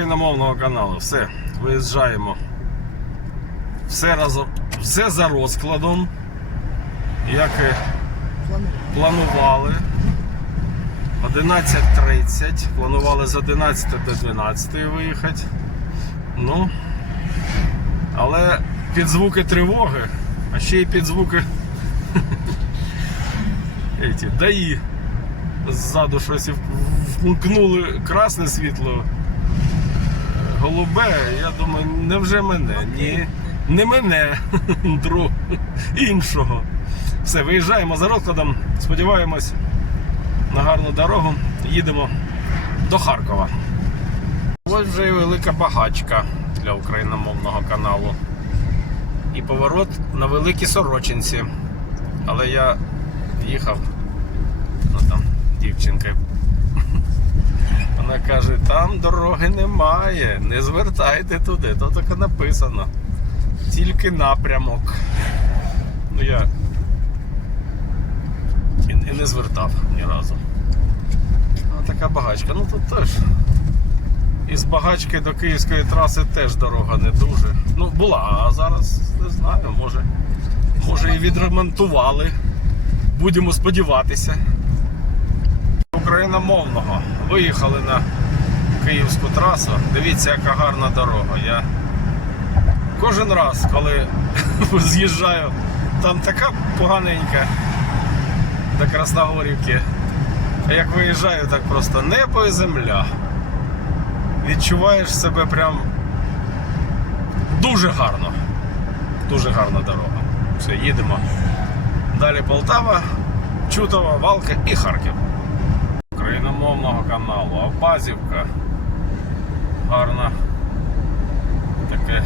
україномовного каналу. Все, виїжджаємо. Все, разом, все за розкладом, як і планували. 11.30. Планували з 11 до 12 виїхати. Ну, але під звуки тривоги, а ще й під звуки даї ззаду щось вмкнули красне світло, голубе, я думаю, невже мене? Ні, не мене, друг іншого. Все, виїжджаємо за розкладом, сподіваємось на гарну дорогу, їдемо до Харкова. Ось вже і велика багачка для україномовного каналу. І поворот на великій сорочинці. Але я їхав, ну там дівчинка. Каже, там дороги немає, не звертайте туди, то таке написано. Тільки напрямок. Ну я і, не звертав ні разу. Ну, така багачка. Ну тут теж. Із багачки до київської траси теж дорога не дуже. Ну, була, а зараз не знаю, може, може і відремонтували. Будемо сподіватися. Україномовного. Виїхали на київську трасу. Дивіться, яка гарна дорога. Я кожен раз, коли з'їжджаю, там така поганенька до Красногорівки. А як виїжджаю, так просто небо і земля. Відчуваєш себе прям дуже гарно. Дуже гарна дорога. Все, їдемо. Далі Полтава, Чутова, Валка і Харків. Абазівка. Гарна. Таке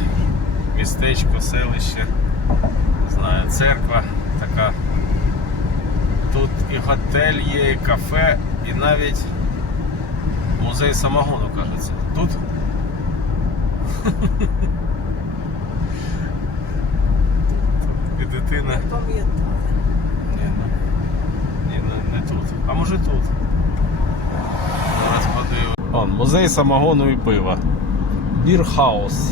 містечко, селище. Не знаю, церква така. Тут і готель є, і кафе, і навіть музей самогону, кажеться. Тут. І дитина. Ні, ну, не, не тут. А може тут. Музей самогону і пива. Бірхаус.